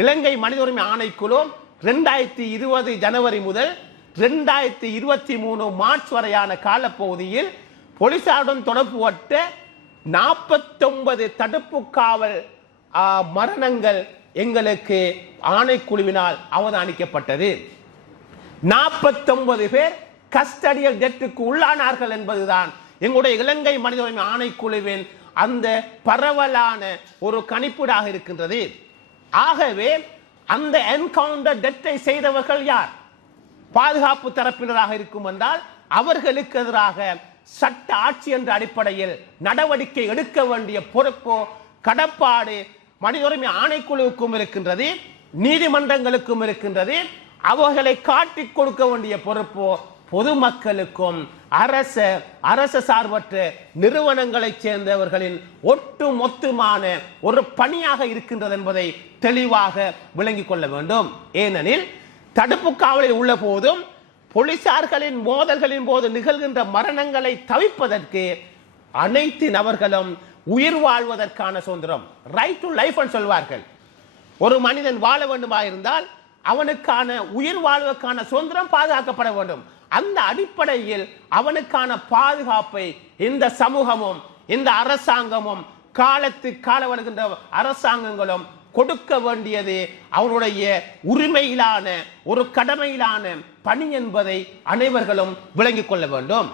இலங்கை மனித உரிமை ஆணைக்குழு 2020 ஜனவரி முதல் 2023 மார்ச் வரையான காலப்பகுதியில் போலீசாருடன் தொடர்புபட்ட 49 தடுப்பு காவல் மரணங்கள் எங்களுக்கு ஆணைக்குழுவினால் அவதானிக்கப்பட்டது. 49 பேர் கஸ்டடியல் டெத்துக்கு உள்ளானார்கள் என்பதுதான் எங்களுடைய இலங்கை மனித உரிமை ஆணைக்குழுவின் அந்த பரவலான ஒரு கணிப்பீடாக இருக்கின்றது. ஆகவே அந்த என்கவுண்டர் டெத்தை செய்தவர்கள் யார்? பாதுகாப்பு தரப்பினராக இருக்கும் என்றால் அவர்களுக்கு எதிராக சட்ட ஆட்சி என்ற அடிப்படையில் நடவடிக்கை எடுக்க வேண்டிய பொறுப்போ கடப்பாடு மனித உரிமை ஆணைக்குழுவுக்கும் இருக்கின்றது, நீதிமன்றங்களுக்கும் இருக்கின்றது. அவர்களை காட்டிக் கொடுக்க வேண்டிய பொறுப்போ பொதுமக்களுக்கும் அரச சார்பற்ற நிறுவனங்களைச் சேர்ந்தவர்களின் ஒட்டுமொத்தமான ஒரு பணியாக இருக்கின்றது என்பதை தெளிவாக விளங்கிக் கொள்ள வேண்டும். ஏனெனில் தடுப்பு காவலில் உள்ள போதும் போலீசார்களின் மோதல்களின் போது நிகழ்கின்ற மரணங்களை தவிர்ப்பதற்கு அனைத்து நபர்களும் உயிர் வாழ்வதற்கான சுதந்திரம், ரைட் டு லைஃப் சொல்வார்கள். ஒரு மனிதன் வாழ வேண்டுமா இருந்தால் அவனுக்கான உயிர் வாழ்வதற்கான சுதந்திரம் பாதுகாக்கப்பட வேண்டும். அந்த அடிப்படையில் அவனுக்கான பாதுகாப்பை இந்த சமூகமும் இந்த அரசாங்கமும் கால வருகின்ற அரசாங்கங்களும் கொடுக்க வேண்டியது அவனுடைய உரிமையிலான ஒரு கடமையிலான பணி என்பதை அனைவர்களும் விளங்கிக் கொள்ள வேண்டும்.